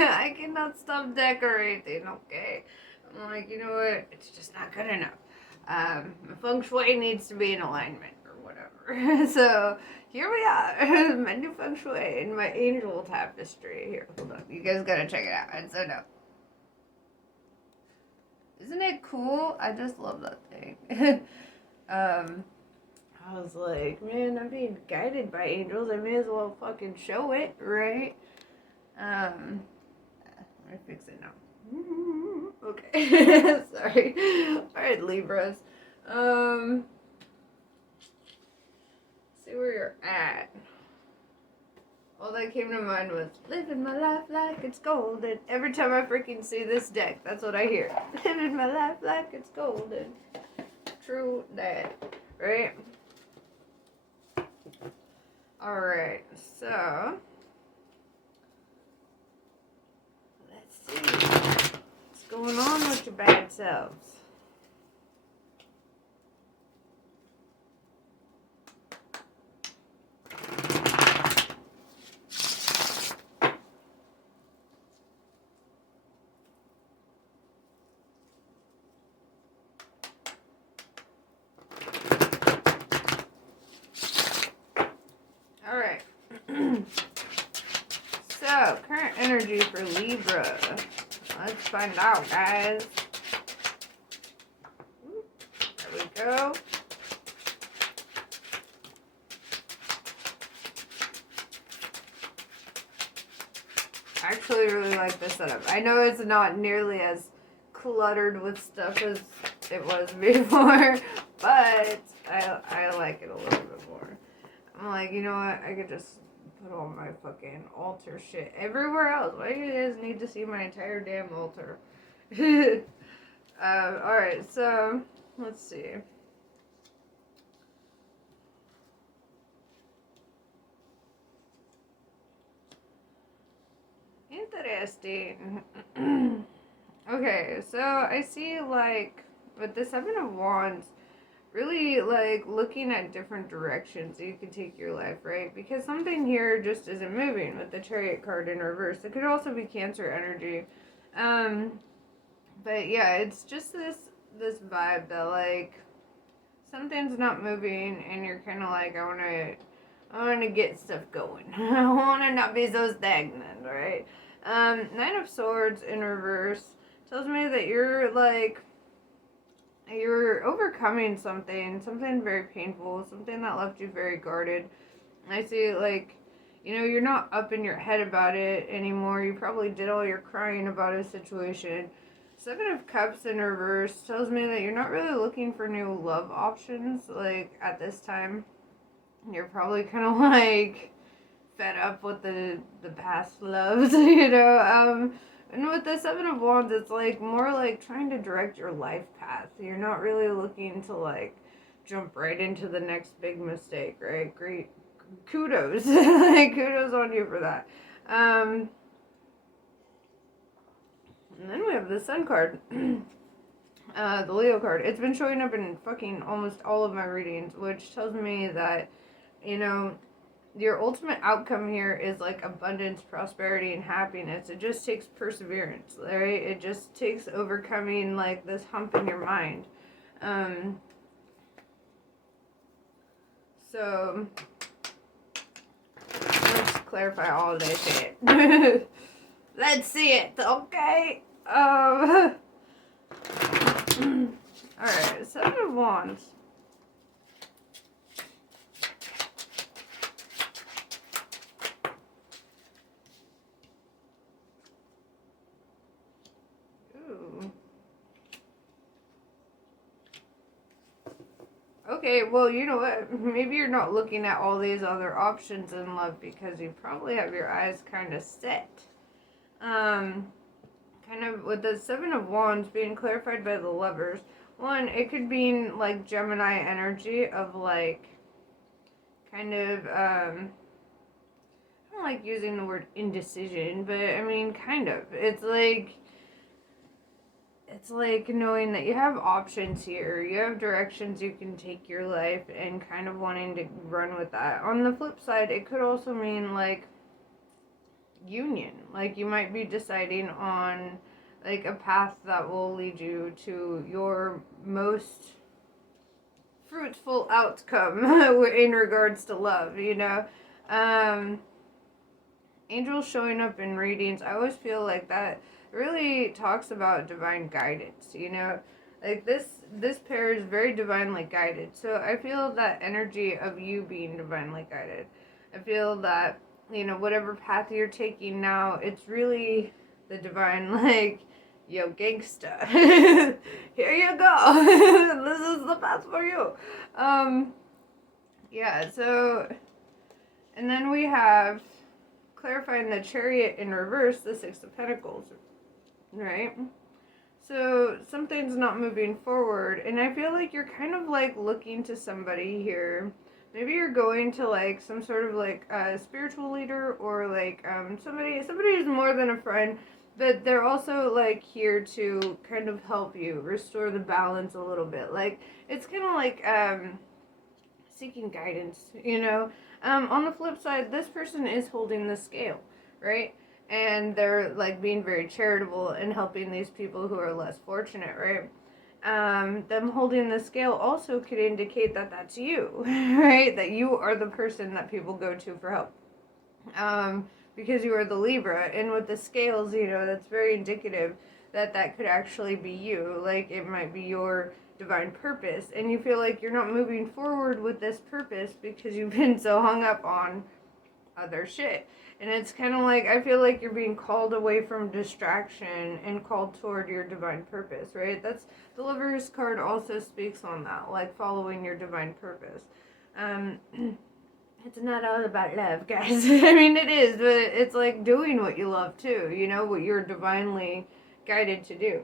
I cannot stop decorating, okay? I'm like, you know what? It's just not good enough. Feng Shui needs to be in alignment or whatever. So here we are. My new Feng Shui in my angel tapestry. Here, hold on. You guys gotta check it out. It's so dope. Isn't it cool? I just love that thing. I was like, man, I'm being guided by angels. I may as well fucking show it, right? Let me fix it now. Okay. Sorry. Alright, Libras. See where you're at. All that came to mind was living my life like it's golden. Every time I freaking see this deck, that's what I hear. Living my life like it's golden. True that. Right? Alright, so let's see what's going on with your bad selves. Alright. So, current energy for Libra. Let's find out, guys. There we go. I actually really like this setup. I know it's not nearly as cluttered with stuff as it was before, but I like it a little bit more. I'm like, you know what? I could just put all my fucking altar shit everywhere else. Why do you guys need to see my entire damn altar? Alright, so let's see. Interesting. Okay, so I see, like, with the Seven of Wands, really, like, looking at different directions you can take your life, right? Because something here just isn't moving with the Chariot card in reverse. It could also be Cancer energy. But yeah, it's just this vibe that, like, something's not moving and you're kind of like, I want to get stuff going. I want to not be so stagnant, right? Nine of Swords in reverse tells me that you're, like, you're overcoming something very painful, something that left you very guarded. I see, like, you know, you're not up in your head about it anymore. You probably did all your crying about a situation. Seven of Cups in reverse tells me that you're not really looking for new love options, like, at this time. You're probably kind of, like, fed up with the past loves, you know. And with the Seven of Wands, it's like more like trying to direct your life path. You're not really looking to, like, jump right into the next big mistake, right? Great, kudos, like, kudos on you for that. And then we have the Sun card, the Leo card. It's been showing up in fucking almost all of my readings, which tells me that, you know, your ultimate outcome here is, like, abundance, prosperity, and happiness. It just takes perseverance, right? It just takes overcoming, like, this hump in your mind. So let's clarify all of this shit. Let's see it, okay? Alright, Seven of Wands. Okay, well, you know what? Maybe you're not looking at all these other options in love because you probably have your eyes kind of set. Kind of with the Seven of Wands being clarified by the Lovers. One, it could be like Gemini energy of, like, kind of, I don't like using the word indecision, but I mean, kind of. It's like knowing that you have options here. You have directions you can take your life and kind of wanting to run with that. On the flip side, it could also mean, like, union. Like, you might be deciding on, like, a path that will lead you to your most fruitful outcome in regards to love, you know? Angels showing up in readings, I always feel like that really talks about divine guidance, you know? Like, this pair is very divinely guided. So I feel that energy of you being divinely guided. I feel that, you know, whatever path you're taking now, it's really the divine, like, yo, gangsta. Here you go. This is the path for you. Yeah, so, and then we have clarifying the Chariot in reverse, the Six of Pentacles, right? So something's not moving forward, and I feel like you're kind of like looking to somebody here. Maybe you're going to like some sort of like a spiritual leader, or like somebody who's more than a friend, but they're also like here to kind of help you restore the balance a little bit. Like, it's kind of like seeking guidance, you know. On the flip side, this person is holding the scale, right? And they're like being very charitable and helping these people who are less fortunate, right? Them holding the scale also could indicate that that's you, right? That you are the person that people go to for help. Because you are the Libra, and with the scales, you know, that's very indicative that that could actually be you. Like, it might be your divine purpose, and you feel like you're not moving forward with this purpose because you've been so hung up on other shit. And it's kind of like, I feel like you're being called away from distraction and called toward your divine purpose, right? That's, the Lover's card also speaks on that, like following your divine purpose. It's not all about love, guys. I mean, it is, but it's like doing what you love too, you know, what you're divinely guided to do.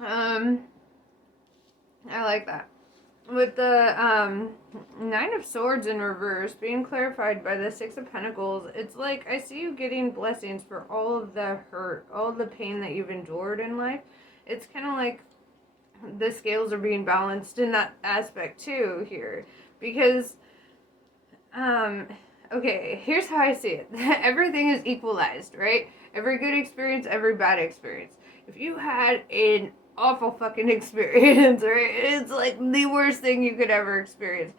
I like that. With the Nine of Swords in reverse being clarified by the Six of Pentacles, it's like I see you getting blessings for all of the hurt, all of the pain that you've endured in life. It's kind of like the scales are being balanced in that aspect too here. Because, okay, here's how I see it. Everything is equalized, right? Every good experience, every bad experience. If you had an awful fucking experience, right? It's like the worst thing you could ever experience.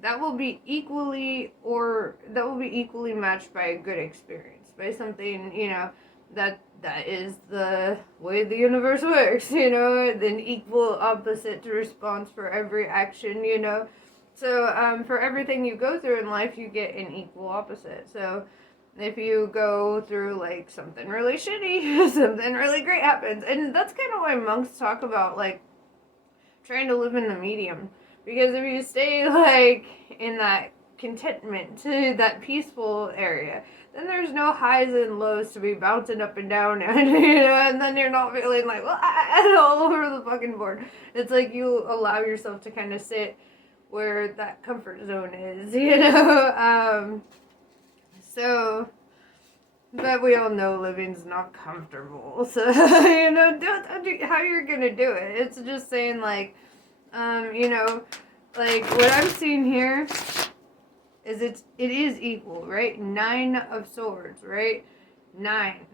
That will be equally matched by a good experience, by something, you know, that is the way the universe works, you know, an equal opposite response for every action, you know. So for everything you go through in life, you get an equal opposite. So if you go through like something really shitty, something really great happens. And that's kind of why monks talk about like trying to live in the medium. Because if you stay like in that contentment, that peaceful area, then there's no highs and lows to be bouncing up and down, and you know, and then you're not feeling like all over the fucking board. It's like you allow yourself to kind of sit where that comfort zone is, you know. So, but we all know living's not comfortable. So, you know, how you're gonna do it. It's just saying like, you know, like what I'm seeing here is it is equal, right? 9 of Swords, right? 9.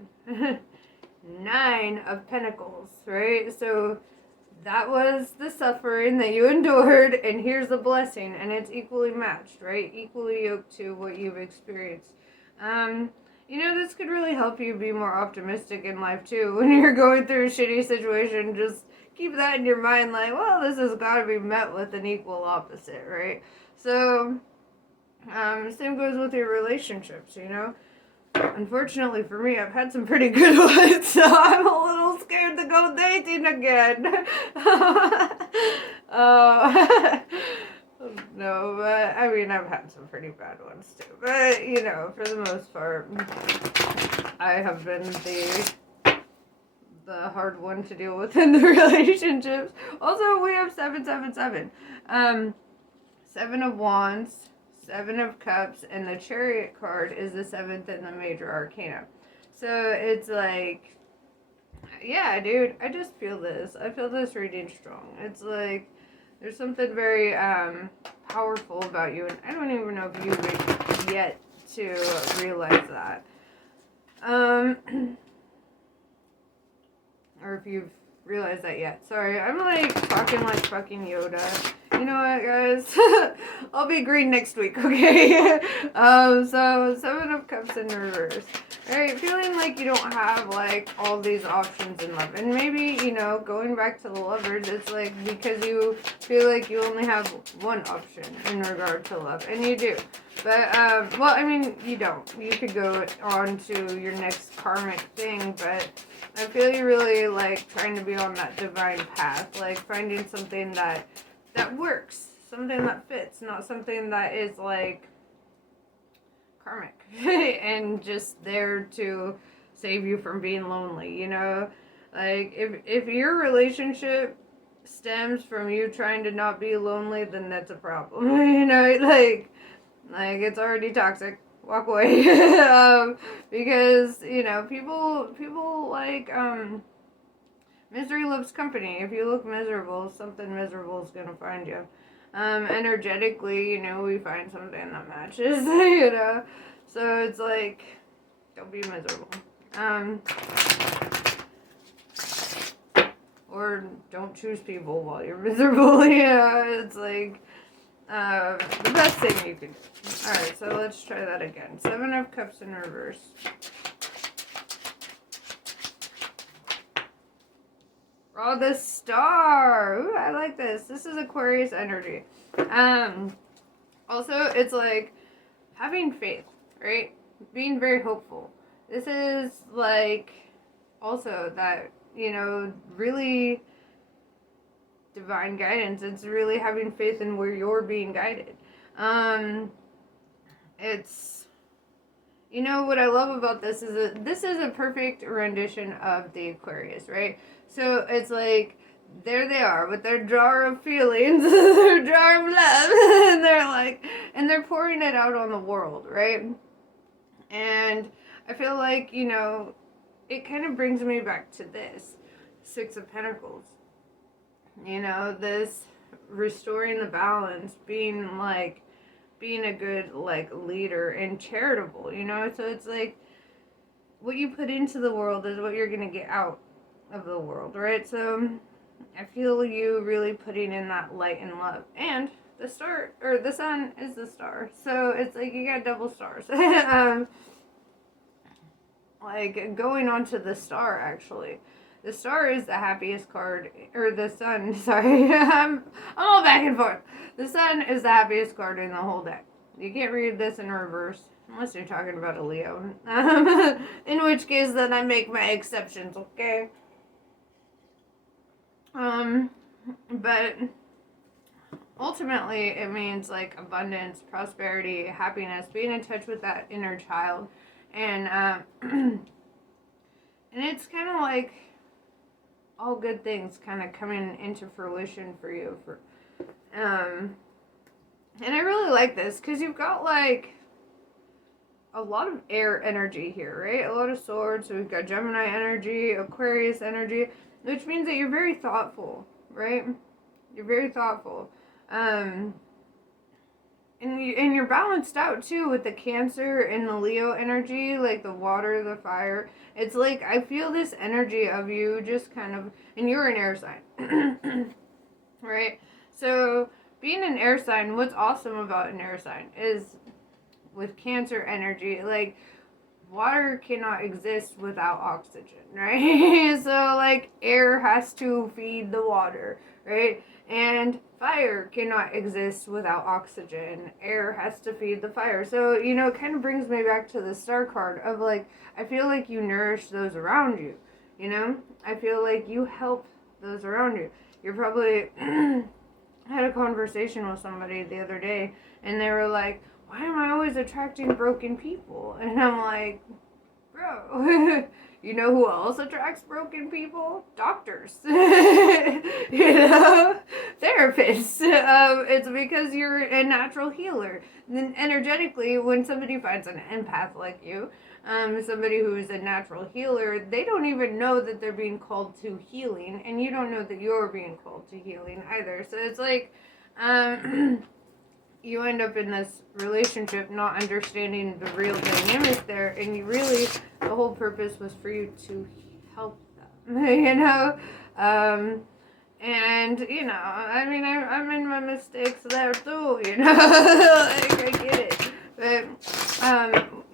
9 of Pentacles, right? So that was the suffering that you endured, and here's the blessing, and it's equally matched, right? Equally yoked to what you've experienced. You know, this could really help you be more optimistic in life too. When you're going through a shitty situation, just keep that in your mind, like, well, this has got to be met with an equal opposite, right? So, same goes with your relationships, you know? Unfortunately for me, I've had some pretty good ones, so I'm a little scared to go dating again. No, but I mean, I've had some pretty bad ones too. But, you know, for the most part, I have been the hard one to deal with in the relationships. Also, we have 777. 7 of Wands, 7 of Cups, and the Chariot card is the 7th in the major arcana. So it's like, yeah, dude, I just feel this. I feel this reading strong. It's like, there's something very powerful about you, and I don't even know if you've yet to realize that. Or if you've realized that yet. Sorry, I'm like talking like fucking Yoda. You know what, guys? I'll be green next week, okay? So 7 of Cups in reverse. Alright, feeling like you don't have like all these options in love. And maybe, you know, going back to the Lovers, it's like because you feel like you only have one option in regard to love. And you do. But, well, I mean, you don't. You could go on to your next karmic thing, but I feel you really like trying to be on that divine path. Like finding something that works, something that fits, not something that is like karmic and just there to save you from being lonely, you know? Like if your relationship stems from you trying to not be lonely, then that's a problem. You know, like it's already toxic. Walk away. Because, you know, people like misery loves company. If you look miserable, something miserable is gonna find you. Energetically, you know, we find something that matches, you know. So it's like, don't be miserable. Or don't choose people while you're miserable, you know. It's like the best thing you can do. Alright, so let's try that again. 7 of Cups in reverse. Oh, the Star. Ooh, I like this. This is Aquarius energy. Also, it's like having faith, right? Being very hopeful. This is like also that, you know, really divine guidance. It's really having faith in where you're being guided. It's, you know, what I love about this is that this is a perfect rendition of the Aquarius, right? So it's like, there they are with their jar of feelings, their jar of love, and they're like, and they're pouring it out on the world, right? And I feel like, you know, it kind of brings me back to this 6 of Pentacles. You know, this restoring the balance, being a good, like, leader and charitable, you know? So it's like, what you put into the world is what you're going to get out of the world, right? So I feel you really putting in that light and love. And the star, or the sun is the star. So it's like you got double stars. Like, going on to the star, actually. The star is the happiest card, or the sun, sorry, I'm all back and forth. The sun is the happiest card in the whole deck. You can't read this in reverse, unless you're talking about a Leo. In which case, then I make my exceptions, okay? But ultimately, it means, like, abundance, prosperity, happiness, being in touch with that inner child. And, and it's kind of like all good things kind of coming into fruition for you. And I really like this because you've got like a lot of air energy here, right? A lot of swords. So we've got Gemini energy, Aquarius energy, which means that you're very thoughtful, right? You're very thoughtful. And you're balanced out too with the Cancer and the Leo energy, like the water, the fire. It's like I feel this energy of you just kind of, and you're an air sign, right? So being an air sign, what's awesome about an air sign is with Cancer energy, like water cannot exist without oxygen, right? So like air has to feed the water, right? And fire cannot exist without oxygen. Air has to feed the fire. So, you know, it kind of brings me back to the star card of like, I feel like you nourish those around you, you know? I feel like you help those around you. You're probably, I had a conversation with somebody the other day and they were like, why am I always attracting broken people? And I'm like, bro, you know who else attracts broken people? Doctors. You know? Therapists. It's because you're a natural healer. Then energetically, when somebody finds an empath like you, somebody who is a natural healer, they don't even know that they're being called to healing, and you don't know that you're being called to healing either. So it's like, you end up in this relationship not understanding the real dynamic there, and you really, the whole purpose was for you to help them, you know? And, you know, I mean, I'm in my mistakes there too, you know? Like, I get it. But,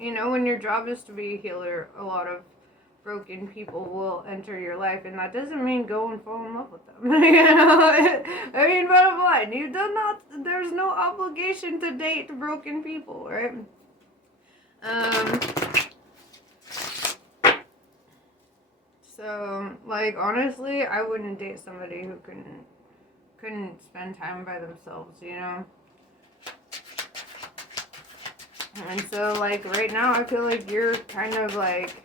you know, when your job is to be a healer, a lot of broken people will enter your life, and that doesn't mean go and fall in love with them. You know, I mean, bottom line, you do not. There's no obligation to date broken people, right? So, like, honestly, I wouldn't date somebody who couldn't spend time by themselves, you know. And so, like, right now, I feel like you're kind of like.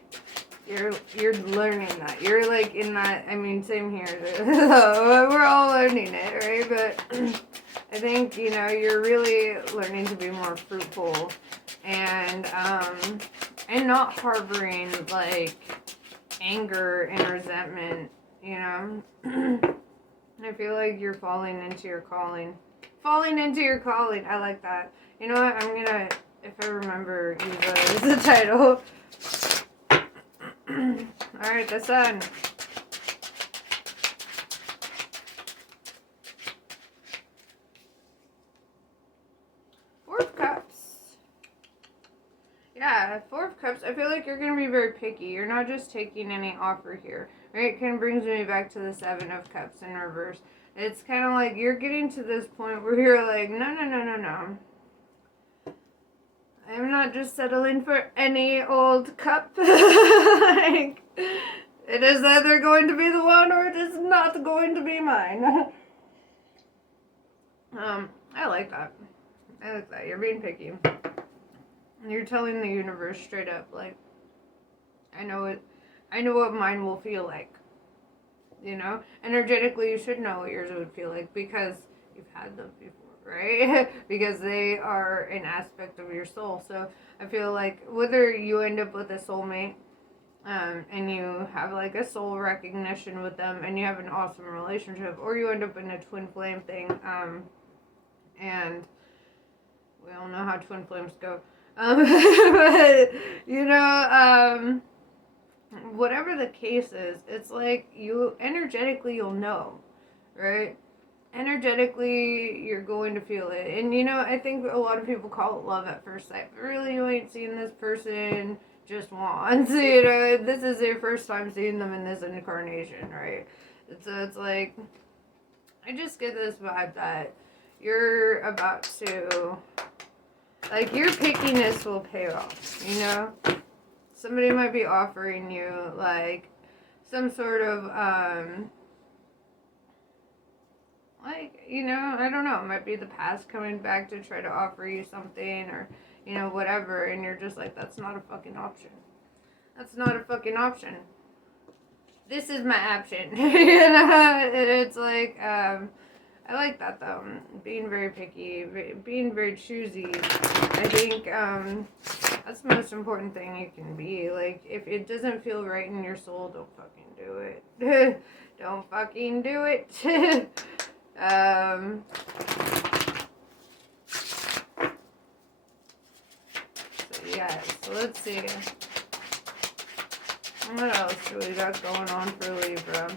You're learning that. You're like in that, I mean, same here. We're all learning it, right? But I think, you know, you're really learning to be more fruitful and not harboring like anger and resentment, you know. I feel like you're falling into your calling. Falling into your calling. I like that. You know what? I'm gonna, if I remember, use that as the title. Alright, the Sun. Four of Cups. Yeah, Four of Cups. I feel like you're going to be very picky. You're not just taking any offer here. Right? It kind of brings me back to the Seven of Cups in reverse. It's kind of like you're getting to this point where you're like, no. I'm not just settling for any old cup. Like, it is either going to be the one or it is not going to be mine. I like that. I like that. You're being picky. You're telling the universe straight up, like, I know what mine will feel like. You know? Energetically, you should know what yours would feel like because you've had them before. Right? Because they are an aspect of your soul. So I feel like whether you end up with a soulmate and you have like a soul recognition with them and you have an awesome relationship, or you end up in a twin flame thing, and we all know how twin flames go. But, you know, whatever the case is, it's like you energetically you'll know, right? Energetically, you're going to feel it. And, you know, I think a lot of people call it love at first sight. But really, you ain't seen this person just once. You know, this is your first time seeing them in this incarnation, right? So it's like, I just get this vibe that you're about to, like, your pickiness will pay off, you know? Somebody might be offering you, like, some sort of, like, you know, I don't know, it might be the past coming back to try to offer you something or, you know, whatever, and you're just like, that's not a fucking option. That's not a fucking option. This is my option. You know, it's like, I like that though, being very picky, being very choosy. I think, that's the most important thing you can be. Like, if it doesn't feel right in your soul, don't fucking do it. Don't fucking do it. So yeah, so let's see. What else do we got going on for Libra?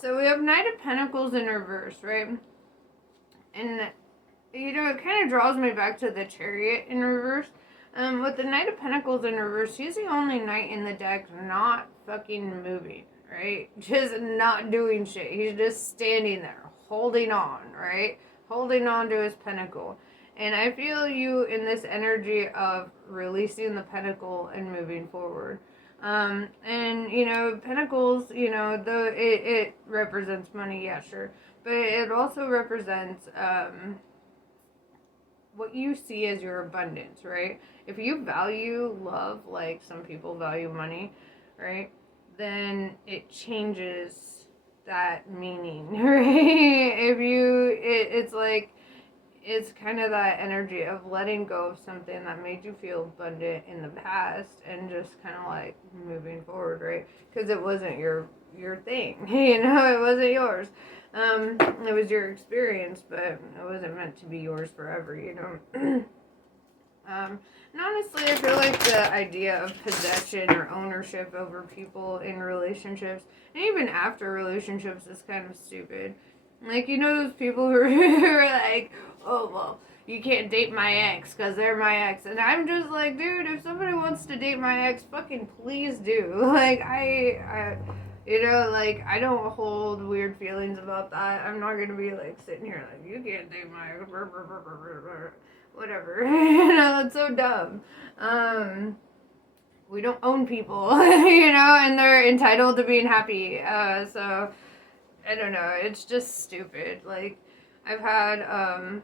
So we have Knight of Pentacles in reverse, right? And, you know, it kind of draws me back to the Chariot in reverse. With the Knight of Pentacles in reverse, he's the only knight in the deck not fucking moving, right? Just not doing shit. He's just standing there, holding on, right? Holding on to his pentacle. And I feel you in this energy of releasing the pentacle and moving forward. And, you know, Pentacles, you know, though it represents money, yeah, sure. But it also represents what you see as your abundance, right? If you value love like some people value money, right, then it changes that meaning, right? If you, it's like it's kind of that energy of letting go of something that made you feel abundant in the past and just kind of like moving forward, right? Because it wasn't your thing, you know, it wasn't yours. It was your experience, but it wasn't meant to be yours forever, you know. And honestly, I feel like the idea of possession or ownership over people in relationships, and even after relationships, is kind of stupid. Like, you know those people who are like, oh, well, you can't date my ex because they're my ex. And I'm just like, dude, if somebody wants to date my ex, fucking please do. Like, you know, like, I don't hold weird feelings about that. I'm not going to be, like, sitting here like, you can't date my ex. Whatever. You know, that's so dumb. We don't own people, you know, and they're entitled to being happy. So, I don't know. It's just stupid. Like, I've had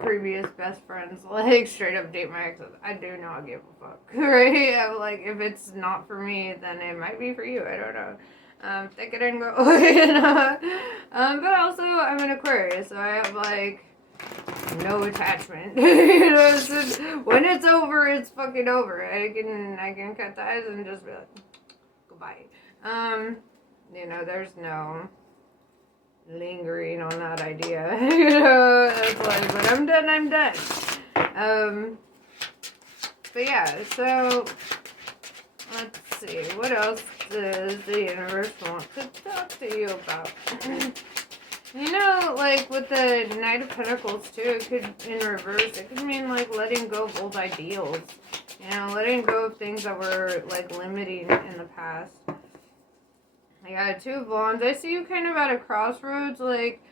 previous best friends, like, straight up date my exes. I do not give a fuck, right? I'm like, if it's not for me, then it might be for you. I don't know. Take it and go, you know? But also, I'm an Aquarius, so I have, like, no attachment. You know, it's just, when it's over, it's fucking over. I can cut ties and just be like, goodbye. You know, there's no lingering on that idea. You know, it's like, when I'm done, I'm done. But yeah, so let's see, what else does the universe want to talk to you about? You know, like with the Knight of Pentacles too, it could, in reverse, it could mean like letting go of old ideals. You know, letting go of things that were like limiting in the past. Yeah, Two of Wands. I see you kind of at a crossroads, like,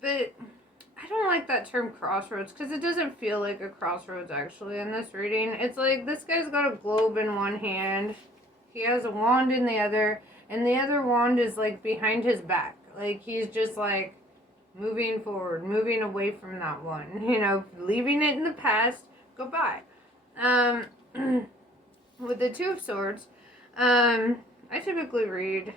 but I don't like that term crossroads because it doesn't feel like a crossroads actually in this reading. It's like this guy's got a globe in one hand, he has a wand in the other, and the other wand is like behind his back. Like he's just like moving forward, moving away from that one, you know, leaving it in the past, goodbye. With the Two of Swords, I typically read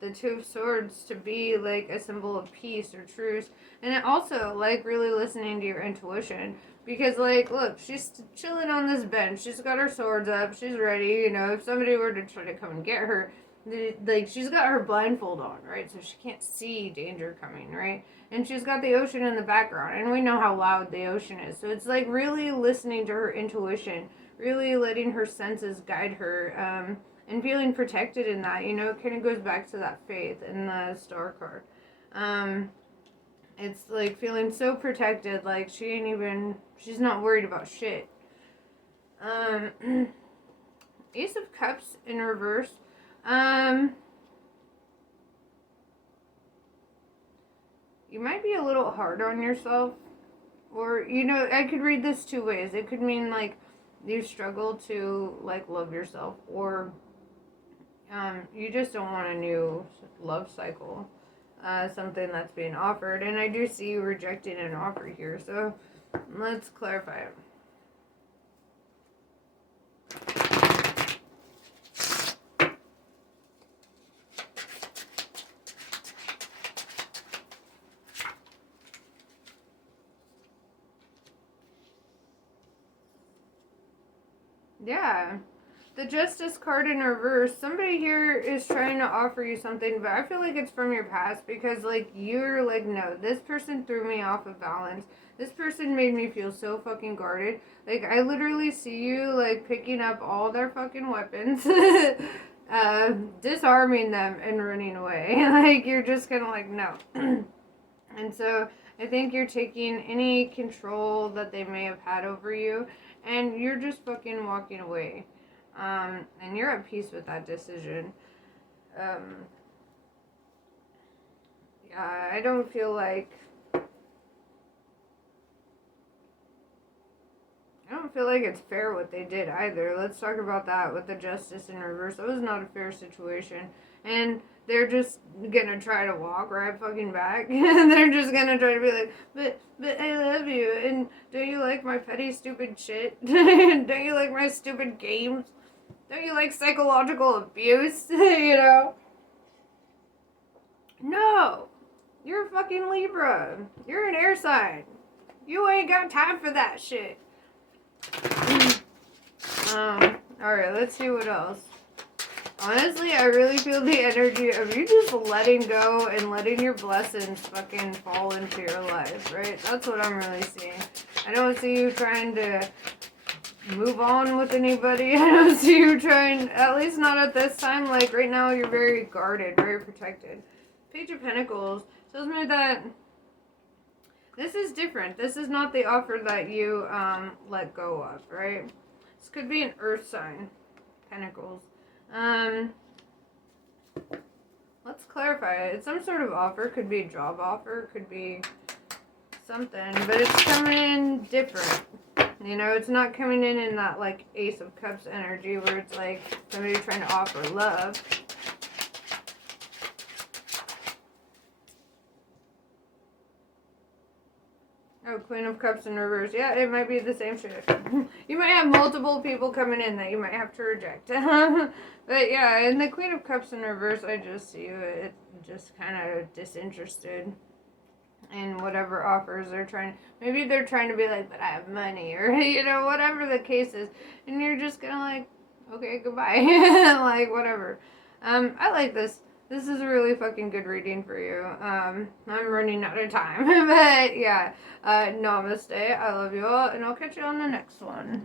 the Two of Swords to be like a symbol of peace or truce, and it also like really listening to your intuition, because like, look, she's chilling on this bench, she's got her swords up, she's ready, you know, if somebody were to try to come and get her, like, she's got her blindfold on, right, so she can't see danger coming, right, and she's got the ocean in the background, and we know how loud the ocean is, so it's like really listening to her intuition, really letting her senses guide her, and feeling protected in that, you know, it kind of goes back to that faith in the Star card. It's like feeling so protected, like she's not worried about shit. Ace of Cups in reverse. You might be a little hard on yourself, or, you know, I could read this two ways. It could mean like you struggle to like love yourself, or you just don't want a new love cycle, something that's being offered, and I do see you rejecting an offer here, so let's clarify it. Yeah. The Justice card in reverse, somebody here is trying to offer you something, but I feel like it's from your past, because, like, you're like, no, this person threw me off of balance. This person made me feel so fucking guarded. Like, I literally see you, like, picking up all their fucking weapons, disarming them, and running away. Like, you're just kind of like, no. And so, I think you're taking any control that they may have had over you, and you're just fucking walking away. And you're at peace with that decision. Yeah, I don't feel like it's fair what they did either. Let's talk about that with the Justice in reverse. That was not a fair situation. And they're just gonna try to walk right fucking back. And they're just gonna try to be like, but I love you. And don't you like my petty stupid shit? Don't you like my stupid games? Don't you like psychological abuse? You know? No. You're a fucking Libra. You're an air sign. You ain't got time for that shit. Alright, let's see what else. Honestly, I really feel the energy of you just letting go and letting your blessings fucking fall into your life, right? That's what I'm really seeing. I don't see you trying to move on with anybody. I don't see you trying, at least not at this time. Like, right now, you're very guarded, very protected. Page of Pentacles tells me that this is different. This is not the offer that you let go of, right? This could be an earth sign. Pentacles. Let's clarify it. It's some sort of offer. Could be a job offer. Could be something. But it's coming in different. You know, it's not coming in that, like, Ace of Cups energy where it's, like, somebody trying to offer love. Oh, Queen of Cups in reverse. Yeah, it might be the same shit. You might have multiple people coming in that you might have to reject. But yeah, in the Queen of Cups in reverse, I just see it just kind of disinterested in whatever offers they're trying. Maybe they're trying to be like, but I have money, or, you know, whatever the case is. And you're just kind of like, okay, goodbye. Like, whatever. I like this. This is a really fucking good reading for you. I'm running out of time. But yeah, namaste. I love you all, and I'll catch you on the next one.